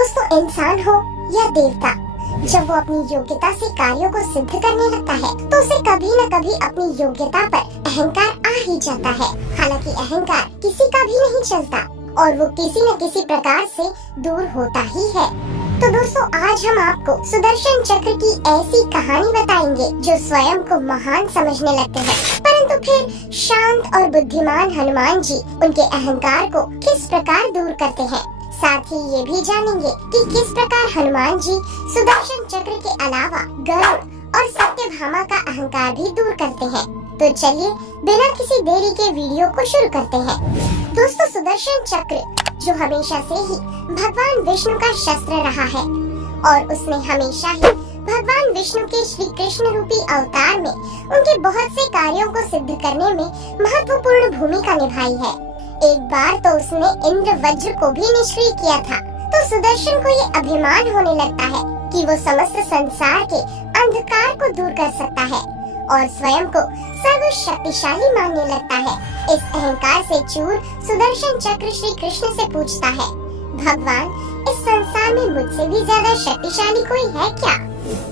दोस्तों, इंसान हो या देवता, जब वो अपनी योग्यता से कार्यों को सिद्ध करने लगता है तो उसे कभी न कभी अपनी योग्यता पर अहंकार आ ही जाता है। हालांकि अहंकार किसी का भी नहीं चलता और वो किसी न किसी प्रकार से दूर होता ही है। तो दोस्तों, आज हम आपको सुदर्शन चक्र की ऐसी कहानी बताएंगे जो स्वयं को महान समझने लगते हैं, परंतु फिर शांत और बुद्धिमान हनुमान जी उनके अहंकार को किस प्रकार दूर करते हैं। साथ ही ये भी जानेंगे कि किस प्रकार हनुमान जी सुदर्शन चक्र के अलावा गरुड़ और सत्यभामा का अहंकार भी दूर करते हैं। तो चलिए बिना किसी देरी के वीडियो को शुरू करते हैं। दोस्तों, सुदर्शन चक्र जो हमेशा से ही भगवान विष्णु का शस्त्र रहा है और उसने हमेशा ही भगवान विष्णु के श्री कृष्ण रूपी अवतार में उनके बहुत से कार्यों को सिद्ध करने में महत्वपूर्ण भूमिका निभाई है। एक बार तो उसने इंद्र वज्र को भी निष्क्रिय किया था, तो सुदर्शन को ये अभिमान होने लगता है कि वो समस्त संसार के अंधकार को दूर कर सकता है और स्वयं को सर्वशक्तिशाली मानने लगता है। इस अहंकार से चूर सुदर्शन चक्र श्री कृष्ण से पूछता है, भगवान, इस संसार में मुझसे भी ज्यादा शक्तिशाली कोई है क्या?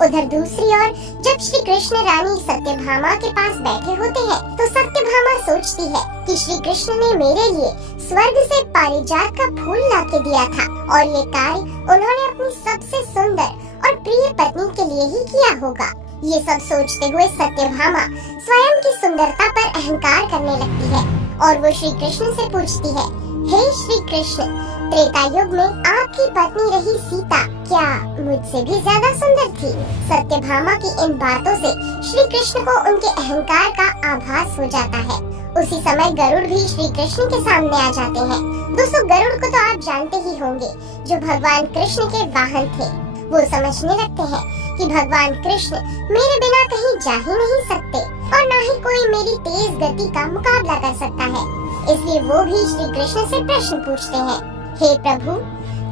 उधर दूसरी ओर जब श्री कृष्ण रानी सत्यभामा के पास बैठे होते हैं तो सत्यभामा सोचती है कि श्री कृष्ण ने मेरे लिए स्वर्ग से पारिजात का फूल लाके दिया था और ये कार्य उन्होंने अपनी सबसे सुंदर और प्रिय पत्नी के लिए ही किया होगा। ये सब सोचते हुए सत्यभामा स्वयं की सुंदरता पर अहंकार करने लगती है और वो श्री कृष्ण से पूछती है, हे श्री कृष्ण, त्रेता युग में आपकी पत्नी रही सीता क्या मुझसे भी ज्यादा सुंदर थी? सत्यभामा की इन बातों से श्री कृष्ण को उनके अहंकार का आभास हो जाता है। उसी समय गरुड़ भी श्री कृष्ण के सामने आ जाते हैं। दोस्तों, गरुड़ को तो आप जानते ही होंगे, जो भगवान कृष्ण के वाहन थे। वो समझने लगते हैं कि भगवान कृष्ण मेरे बिना कहीं जा ही नहीं सकते और न ही कोई मेरी तेज गति का मुकाबला कर सकता है। इसलिए वो भी श्री कृष्ण से प्रश्न पूछते हैं, हे प्रभु,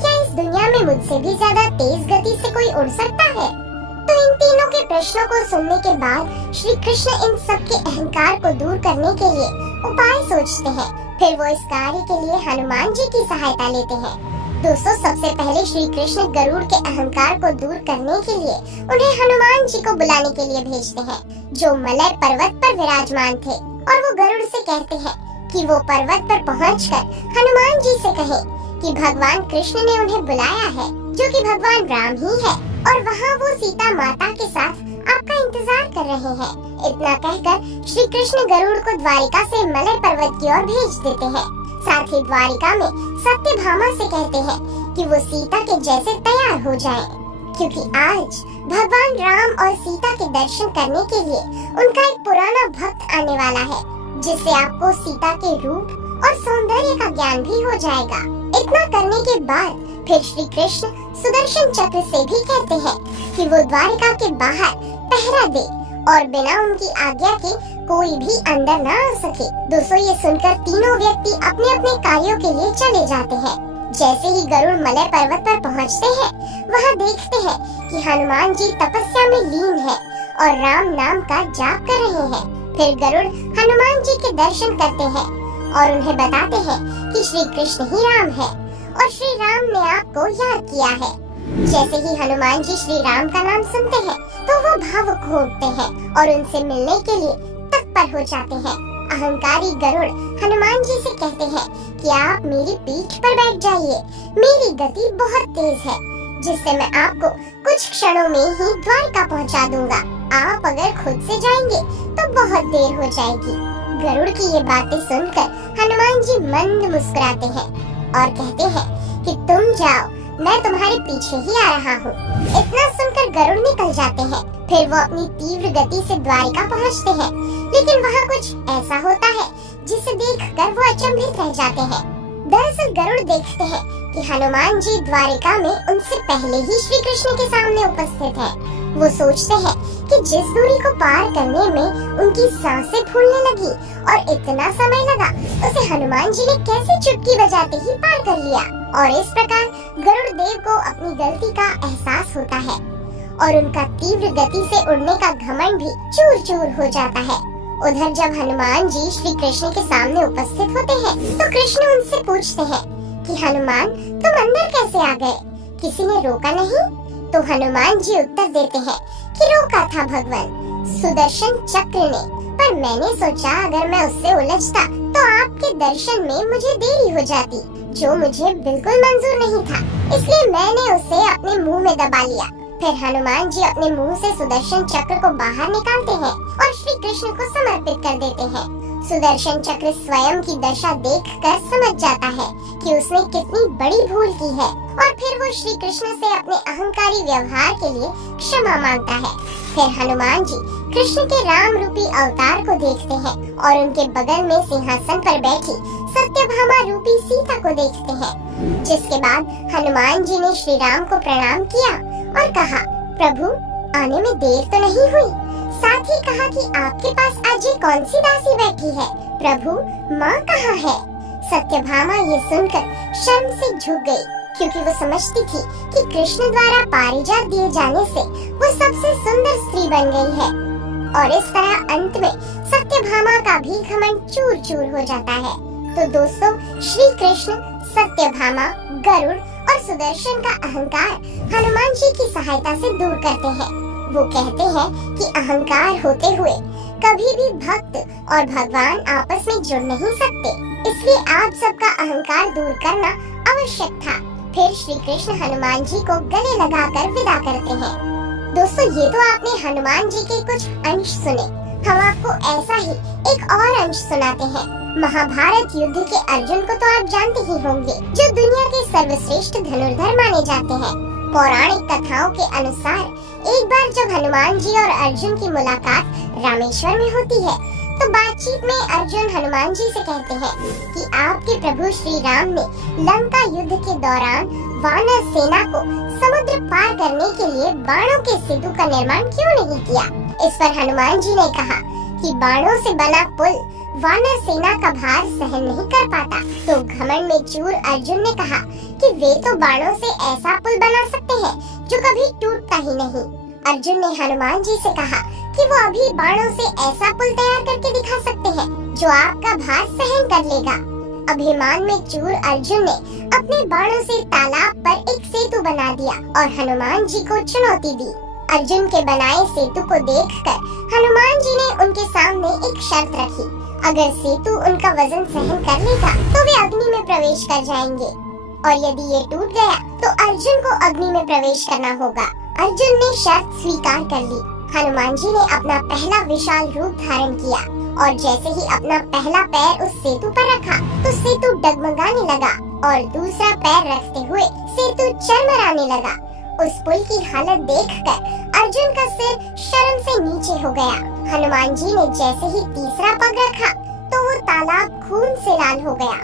क्या इस दुनिया में मुझसे भी ज्यादा तेज गति से कोई उड़ सकता है? तो इन तीनों के प्रश्नों को सुनने के बाद श्री कृष्ण इन सब के अहंकार को दूर करने के लिए उपाय सोचते हैं। फिर वो इस कार्य के लिए हनुमान जी की सहायता लेते हैं। दोस्तों, सबसे पहले श्री कृष्ण गरुड़ के अहंकार को दूर करने के लिए उन्हें हनुमान जी को बुलाने के लिए भेजते हैं, जो मलय पर्वत पर विराजमान थे, और वो गरुड़ से कहते हैं कि वो पर्वत पर पहुंचकर हनुमान जी से कहें कि भगवान कृष्ण ने उन्हें बुलाया है, जो कि भगवान राम ही है, और वहाँ वो सीता माता के साथ आपका इंतजार कर रहे हैं। इतना कहकर श्री कृष्ण गरुड़ को द्वारिका से मलय पर्वत की ओर भेज देते हैं। साथ ही द्वारिका में सत्यभामा से कहते हैं कि वो सीता के जैसे तैयार हो जाएं, क्योंकि आज भगवान राम और सीता के दर्शन करने के लिए उनका एक पुराना भक्त आने वाला है, जिससे आपको सीता के रूप और सौंदर्य का ज्ञान भी हो जाएगा। इतना करने के बाद फिर श्री कृष्ण सुदर्शन चक्र से भी कहते हैं कि वो द्वारिका के बाहर पहरा दे और बिना उनकी आज्ञा के कोई भी अंदर न आ सके। दोस्तों, ये सुनकर तीनों व्यक्ति अपने अपने कार्यों के लिए चले जाते हैं। जैसे ही गरुड़ मलय पर्वत पर पहुंचते हैं, वहां देखते हैं कि हनुमान जी तपस्या में लीन है और राम नाम का जाप कर रहे हैं। फिर गरुड़ हनुमान जी के दर्शन करते हैं और उन्हें बताते हैं कि श्री कृष्ण ही राम है और श्री राम ने आपको याद किया है। जैसे ही हनुमान जी श्री राम का नाम सुनते हैं तो वो भावुक हो उठते हैं और उनसे मिलने के लिए तत्पर हो जाते हैं। अहंकारी गरुड़ हनुमान जी से कहते हैं कि आप मेरी पीठ पर बैठ जाइए, मेरी गति बहुत तेज है, जिससे मैं आपको कुछ क्षणों में ही द्वारका पहुंचा दूंगा। आप अगर खुद से जाएंगे तो बहुत देर हो जाएगी। गरुड़ की ये बातें सुनकर हनुमान जी मंद मुस्कुराते हैं और कहते हैं कि तुम जाओ, मैं तुम्हारे पीछे ही आ रहा हूँ। इतना सुनकर गरुड़ निकल जाते हैं। फिर वो अपनी तीव्र गति से द्वारिका पहुँचते हैं, लेकिन वहाँ कुछ ऐसा होता है जिसे देखकर वो अचंभित रह जाते हैं। दरअसल गरुड़ देखते हैं कि हनुमान जी द्वारिका में उनसे पहले ही श्री कृष्ण के सामने उपस्थित है। वो सोचते हैं कि जिस दूरी को पार करने में उनकी सांसें फूलने लगी और इतना समय लगा, उसे हनुमान जी ने कैसे चुटकी बजाते ही पार कर लिया। और इस प्रकार गरुड़ देव को अपनी गलती का एहसास होता है और उनका तीव्र गति से उड़ने का घमंड भी चूर चूर हो जाता है। उधर जब हनुमान जी श्री कृष्ण के सामने उपस्थित होते हैं तो कृष्ण उनसे पूछते हैं कि हनुमान, तुम अंदर कैसे आ गए? किसी ने रोका नहीं? तो हनुमान जी उत्तर देते हैं कि रोका था भगवान सुदर्शन चक्र ने, पर मैंने सोचा अगर मैं उससे उलझता तो आपके दर्शन में मुझे देरी हो जाती, जो मुझे बिल्कुल मंजूर नहीं था। इसलिए मैंने उसे अपने मुंह में दबा लिया। फिर हनुमान जी अपने मुंह से सुदर्शन चक्र को बाहर निकालते हैं और श्री कृष्ण को समर्पित कर देते हैं। सुदर्शन चक्र स्वयं की दशा देखकर समझ जाता है कि उसने कितनी बड़ी भूल की है और फिर वो श्री कृष्ण से अपने अहंकारी व्यवहार के लिए क्षमा मांगता है। फिर हनुमान जी कृष्ण के राम रूपी अवतार को देखते हैं और उनके बगल में सिंहासन पर बैठी सत्यभामा रूपी सीता को देखते हैं। जिसके बाद हनुमान जी ने श्री राम को प्रणाम किया और कहा, प्रभु आने में देर तो नहीं हुई? साथ ही कहा कि आपके पास आज ये कौन सी दासी बैठी है? प्रभु माँ कहाँ है? सत्यभामा ये सुनकर शर्म से झुक गई, क्योंकि वो समझती थी कि कृष्ण द्वारा पारिजात दिए जाने से वो सबसे सुंदर स्त्री बन गई है। और इस तरह अंत में सत्यभामा का भी घमंड चूर चूर हो जाता है। तो दोस्तों, श्री कृष्ण सत्यभामा, गरुड़ और सुदर्शन का अहंकार हनुमान जी की सहायता से दूर करते हैं। वो कहते हैं कि अहंकार होते हुए कभी भी भक्त और भगवान आपस में जुड़ नहीं सकते, इसलिए आप सबका अहंकार दूर करना आवश्यक था। फिर श्री कृष्ण हनुमान जी को गले लगाकर विदा करते हैं। दोस्तों, ये तो आपने हनुमान जी के कुछ अंश सुने। हम आपको ऐसा ही एक और अंश सुनाते हैं। महाभारत युद्ध के अर्जुन को तो आप जानते ही होंगे, जो दुनिया के सर्वश्रेष्ठ धनुर्धर माने जाते हैं। पौराणिक कथाओं के अनुसार एक बार जब हनुमान जी और अर्जुन की मुलाकात रामेश्वर में होती है, तो बातचीत में अर्जुन हनुमान जी से कहते हैं कि आपके प्रभु श्री राम ने लंका युद्ध के दौरान वानर सेना को समुद्र पार करने के लिए बाणों के सेतु का निर्माण क्यों नहीं किया? इस पर हनुमान जी ने कहा कि बाणों से बना पुल वानर सेना का भार सहन नहीं कर पाता। तो घमंड में चूर अर्जुन ने कहा कि वे तो बाणों से ऐसा पुल बना सकते हैं जो कभी टूटता ही नहीं। अर्जुन ने हनुमान जी से कहा कि वो अभी बाणों से ऐसा पुल तैयार करके दिखा सकते हैं जो आपका भार सहन कर लेगा। अभिमान में चूर अर्जुन ने अपने बाणों से तालाब पर एक सेतु बना दिया और हनुमान जी को चुनौती दी। अर्जुन के बनाए सेतु को देखकर हनुमान जी ने उनके सामने एक शर्त रखी, अगर सेतु उनका वजन सहन कर लेगा तो वे अग्नि में प्रवेश कर जाएंगे, और यदि ये टूट गया तो अर्जुन को अग्नि में प्रवेश करना होगा। अर्जुन ने शर्त स्वीकार कर ली। हनुमान जी ने अपना पहला विशाल रूप धारण किया और जैसे ही अपना पहला पैर उस सेतु पर रखा तो सेतु डगमगाने लगा और दूसरा पैर रखते हुए सेतु चरमराने लगा। उस पुल की हालत देखकर अर्जुन का सिर शर्म से नीचे हो गया। हनुमान जी ने जैसे ही तीसरा पग रखा तो वो तालाब खून से लाल हो गया।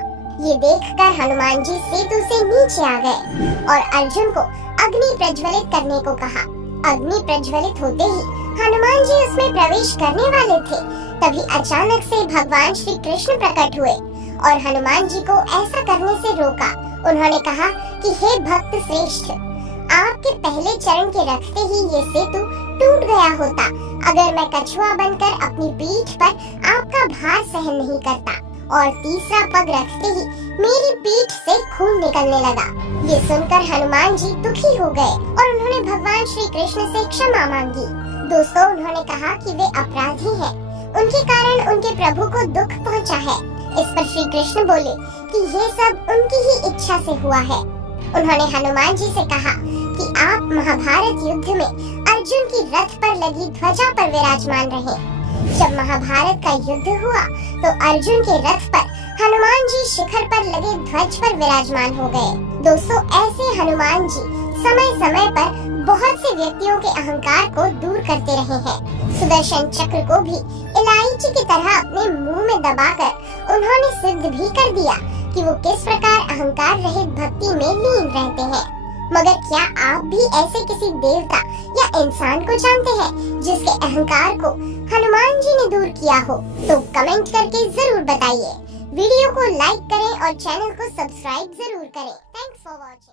ये देखकर हनुमान जी सेतु से नीचे आ गए और अर्जुन को अग्नि प्रज्वलित करने को कहा। अग्नि प्रज्वलित होते ही हनुमान जी उसमें प्रवेश करने वाले थे, तभी अचानक से भगवान श्री कृष्ण प्रकट हुए और हनुमान जी को ऐसा करने से रोका। उन्होंने कहा कि हे भक्त श्रेष्ठ, आपके पहले चरण के रखते ही ये सेतु टूट गया होता अगर मैं कछुआ बनकर अपनी पीठ पर आपका भार सहन नहीं करता, और तीसरा पग रखते ही मेरी पीठ से खून निकलने लगा। ये सुनकर हनुमान जी दुखी हो गए और उन्होंने भगवान श्री कृष्ण से क्षमा मांगी। दोस्तों, उन्होंने कहा कि वे अपराधी हैं, उनके कारण उनके प्रभु को दुख पहुंचा है। इस पर श्री कृष्ण बोले कि ये सब उनकी ही इच्छा से हुआ है। उन्होंने हनुमान जी से कहा कि आप महाभारत युद्ध में अर्जुन की रथ पर लगी ध्वजा पर विराजमान रहे। जब महाभारत का युद्ध हुआ तो अर्जुन के रथ पर हनुमान जी शिखर पर लगे ध्वज पर विराजमान हो गए। दोस्तों, ऐसे हनुमान जी समय समय पर बहुत से व्यक्तियों के अहंकार को दूर करते रहे हैं। सुदर्शन चक्र को भी इलायची की तरह अपने मुंह में दबाकर उन्होंने सिद्ध भी कर दिया कि वो किस प्रकार अहंकार रहित भक्ति में लीन रहते हैं। मगर क्या आप भी ऐसे किसी देवता या इंसान को जानते हैं जिसके अहंकार को हनुमान जी ने दूर किया हो? तो कमेंट करके जरूर बताइए। वीडियो को लाइक करें और चैनल को सब्सक्राइब जरूर करें। Thanks for watching.